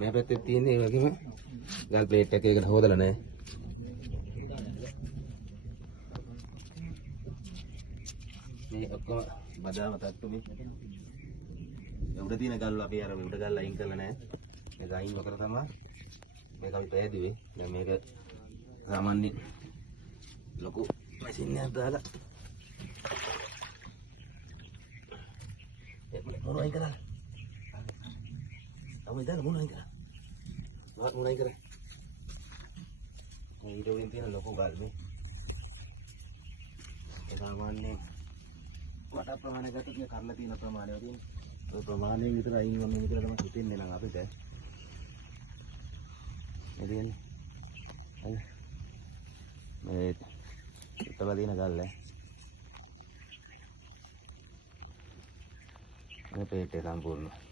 මේ පැත්තේ තියෙන ඒ වගේම ගල් ප්ලේට් එකකට හොදලා නැහැ. මේ ඔක්කොම බදාම තට්ටු මේ. උඩ තියෙන ගල් අපි අර උඩ ගල් අයින් කරලා නැහැ. මේක අයින් නොකර තමයි මේක අපි පෑදුවේ. දැන් මේක සාමාන්‍ය ලොකු මැෂින් එකක් දාලා මොනවා අයින් කරලා අපි දාලා මොනවා අයින් කරා මොනවා අයින් කරා මේ ඊට වෙන තියෙන ලොකු ගල් මේ ඒ සාමාන්‍ය වට ප්‍රමාණයකට කිය කරලා තියෙන ප්‍රමාණය වලින් ඒ ප්‍රමාණයෙන් විතර අයින් වුණා කියලා තමයි හිතෙන්නේ නම් අපිට එදිනේ අය මේ ඉතලා දින ගල්ල මේ පේටේ සම්පූර්ණ